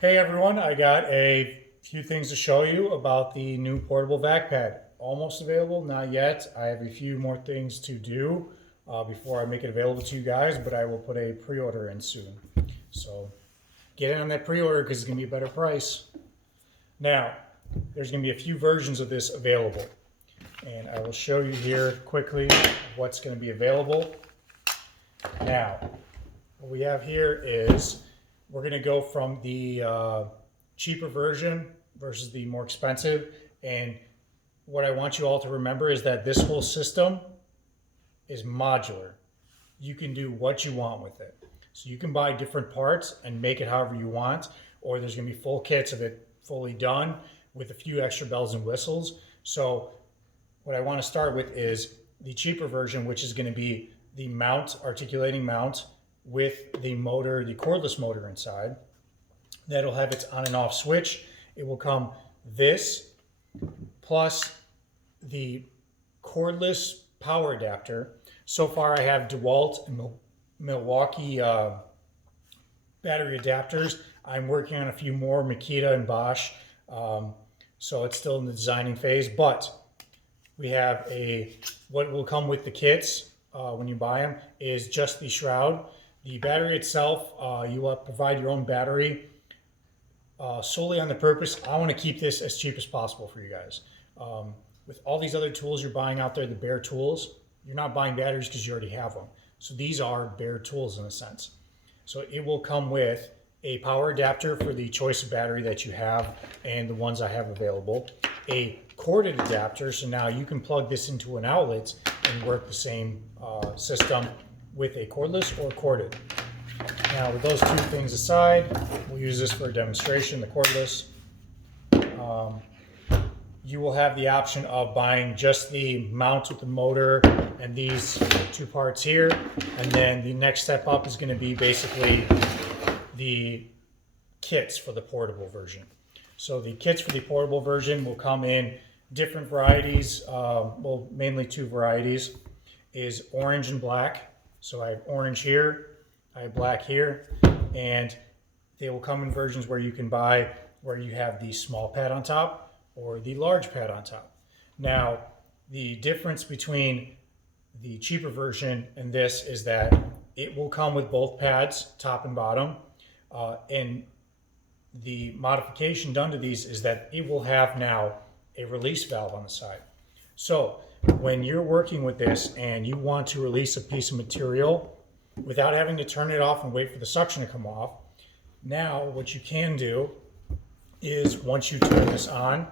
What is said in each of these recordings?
Hey everyone, I got a few things to show you about the new portable VACPAD. Almost available, not yet. I have a few more things to do before I make it available to you guys, but I will put a pre-order in soon. So get in on that pre-order because it's going to be a better price. Now, there's going to be a few versions of this available, and I will show you here quickly what's going to be available. Now, what we have here is we're going to go from the cheaper version versus the more expensive. And what I want you all to remember is that this whole system is modular. You can do what you want with it. So you can buy different parts and make it however you want, or there's going to be full kits of it fully done with a few extra bells and whistles. So what I want to start with is the cheaper version, which is going to be the mount, articulating mount, with the motor, the cordless motor inside. That'll have its on and off switch. It will come this plus the cordless power adapter. So far I have DeWalt and Milwaukee battery adapters. I'm working on a few more, Makita and Bosch. So it's still in the designing phase, but we have what will come with the kits when you buy them is just the shroud. The battery itself, you will provide your own battery solely on the purpose. I want to keep this as cheap as possible for you guys. With all these other tools you're buying out there, the bare tools, you're not buying batteries because you already have them. So these are bare tools in a sense. So it will come with a power adapter for the choice of battery that you have and the ones I have available. A corded adapter, so now you can plug this into an outlet and work the same system with a cordless or corded. Now with those two things aside, we'll use this for a demonstration, the cordless. You will have the option of buying just the mount with the motor and these two parts here, and then the next step up is going to be basically the kits for the portable version. So the kits for the portable version will come in different varieties, well mainly two varieties, is orange and black. So I have orange here, I have black here, and they will come in versions where you can buy where you have the small pad on top or the large pad on top. Now, the difference between the cheaper version and this is that it will come with both pads, top and bottom, and the modification done to these is that it will have now a release valve on the side. So when you're working with this and you want to release a piece of material without having to turn it off and wait for the suction to come off, now what you can do is once you turn this on,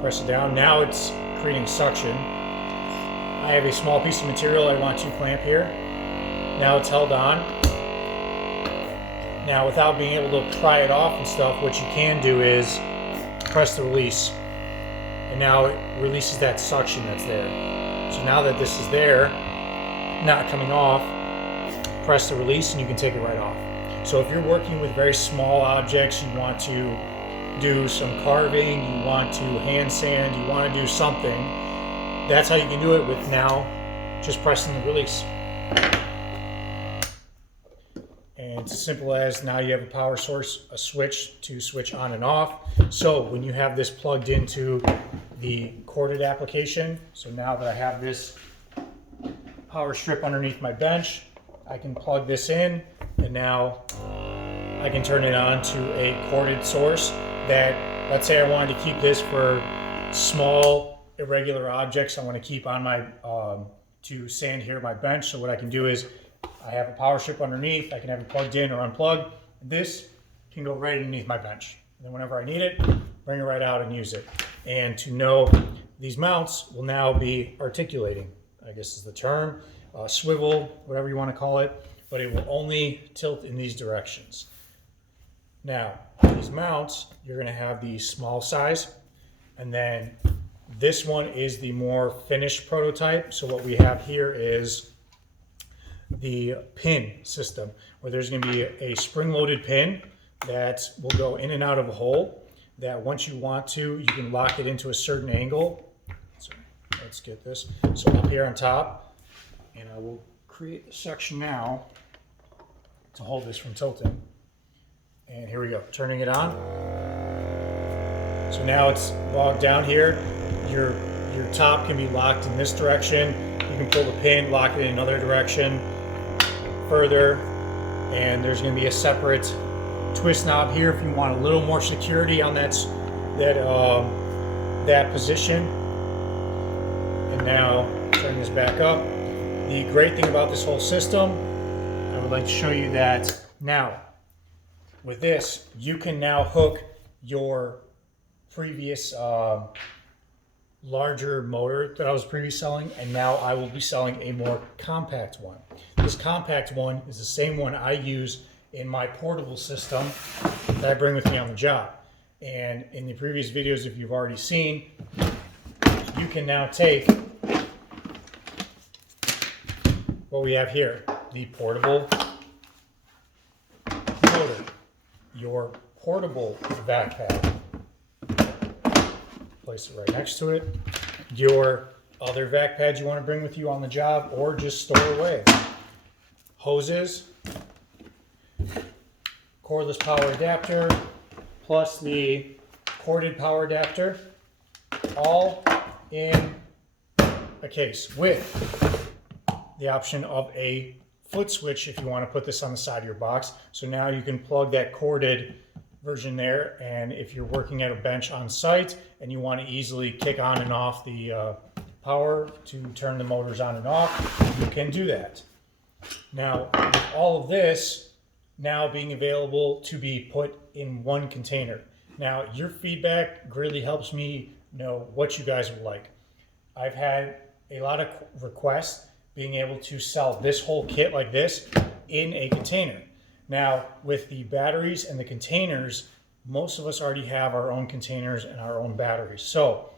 press it down, now it's creating suction. I have a small piece of material I want to clamp here. Now it's held on. Now without being able to pry it off and stuff, what you can do is press the release. And now it releases that suction that's there. So now that this is there, not coming off, press the release and you can take it right off. So if you're working with very small objects, you want to do some carving, you want to hand sand, you want to do something, that's how you can do it with now just pressing the release. And it's as simple as now you have a power source, a switch to switch on and off. So when you have this plugged into the corded application, so now that I have this power strip underneath my bench, I can plug this in and now I can turn it on to a corded source that, let's say I wanted to keep this for small irregular objects I want to keep on my, to sand here at my bench. So what I can do is I have a power strip underneath, I can have it plugged in or unplugged. This can go right underneath my bench. And then whenever I need it, bring it right out and use it. And to know these mounts will now be articulating, I guess is the term, swivel, whatever you want to call it, but it will only tilt in these directions. Now, these mounts, you're going to have the small size, and then this one is the more finished prototype. So what we have here is the pin system, where there's going to be a spring-loaded pin that will go in and out of a hole, that once you want to, you can lock it into a certain angle. So let's get this. So up here on top, and I will create the suction now to hold this from tilting. And here we go, turning it on. So now it's logged down here. Your top can be locked in this direction. You can pull the pin, lock it in another direction, further, and there's going to be a separate twist knob here if you want a little more security on that position. And now turn this back up. The great thing about this whole system, I would like to show you that now with this you can now hook your previous larger motor that I was previously selling, and now I will be selling a more compact one. This compact one is the same one I use in my portable system that I bring with me on the job. And in the previous videos, if you've already seen, you can now take what we have here, the portable motor, your portable VACPAD. Place it right next to it. Your other vac pads you want to bring with you on the job or just store away. Hoses, cordless power adapter, plus the corded power adapter, all in a case with the option of a foot switch if you want to put this on the side of your box. So now you can plug that corded version there, and if you're working at a bench on site and you want to easily kick on and off the power to turn the motors on and off, you can do that. Now, with all of this now being available to be put in one container. Now, your feedback greatly helps me know what you guys would like. I've had a lot of requests being able to sell this whole kit like this in a container. Now, with the batteries and the containers, most of us already have our own containers and our own batteries. So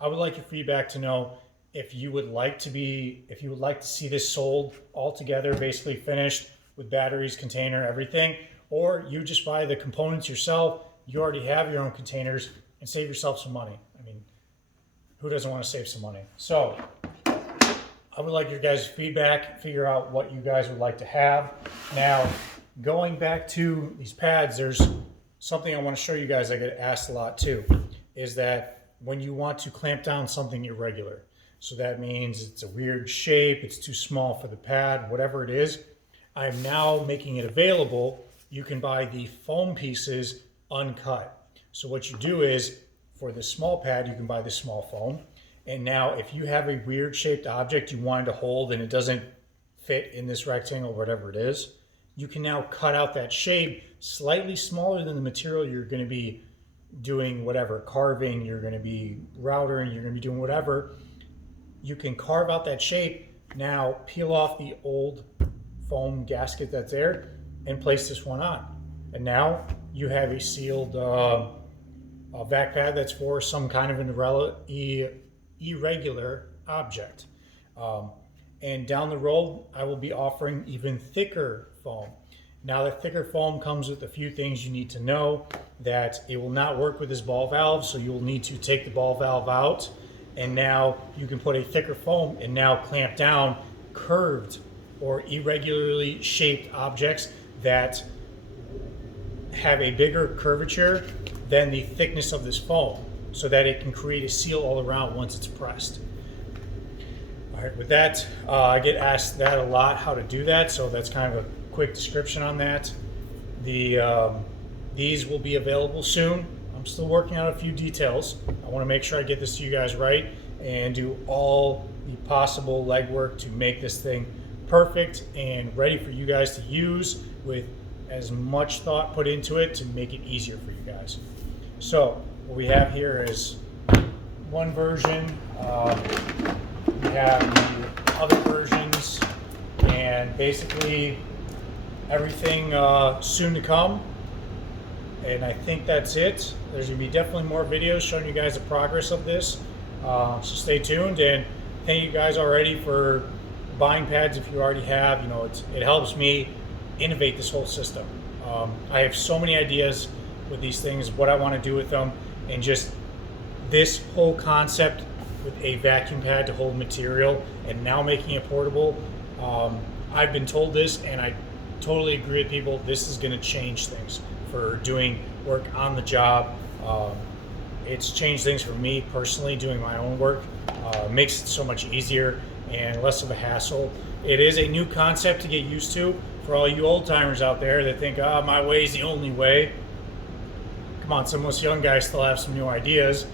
I would like your feedback to know if you would like to see this sold all together, basically finished with batteries, container, everything, or you just buy the components yourself. You already have your own containers and save yourself some money. I mean, who doesn't want to save some money? So I would like your guys' feedback, figure out what you guys would like to have. Now, going back to these pads, there's something I want to show you guys I get asked a lot too, is that when you want to clamp down something irregular, so that means it's a weird shape, it's too small for the pad, whatever it is, I'm now making it available. You can buy the foam pieces uncut. So what you do is, for the small pad, you can buy the small foam. And now if you have a weird shaped object you wanted to hold and it doesn't fit in this rectangle, whatever it is, you can now cut out that shape slightly smaller than the material you're going to be doing, whatever, carving, you're going to be routering, you're going to be doing whatever. You can carve out that shape, now peel off the old foam gasket that's there and place this one on. And now you have a sealed vac pad that's for some kind of an irregular object. And down the road, I will be offering even thicker foam. Now, the thicker foam comes with a few things you need to know: that it will not work with this ball valve, so you'll need to take the ball valve out, and now you can put a thicker foam and now clamp down curved or irregularly shaped objects that have a bigger curvature than the thickness of this foam, so that it can create a seal all around once it's pressed. All right, with that, I get asked that a lot, how to do that, so that's kind of a quick description on that. These will be available soon. I'm still working on a few details. I want to make sure I get this to you guys right and do all the possible legwork to make this thing perfect and ready for you guys to use, with as much thought put into it to make it easier for you guys. So what we have here is one version. We have the other versions, and basically everything soon to come. And I think that's it. There's gonna be definitely more videos showing you guys the progress of this. So stay tuned, and thank you guys already for buying pads if you already have. You know, it helps me innovate this whole system. I have so many ideas with these things, what I want to do with them, and just this whole concept with a vacuum pad to hold material and now making it portable. I've been told this, and I totally agree with people. This is going to change things for doing work on the job. It's changed things for me personally doing my own work. Makes it so much easier and less of a hassle. It is a new concept to get used to for all you old timers out there that think, my way is the only way. Come on, some of us young guys still have some new ideas.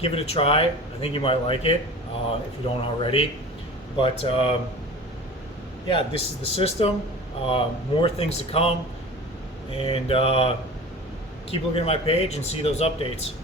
Give it a try. I think you might like it if you don't already. But yeah, this is the system. More things to come. And keep looking at my page and see those updates.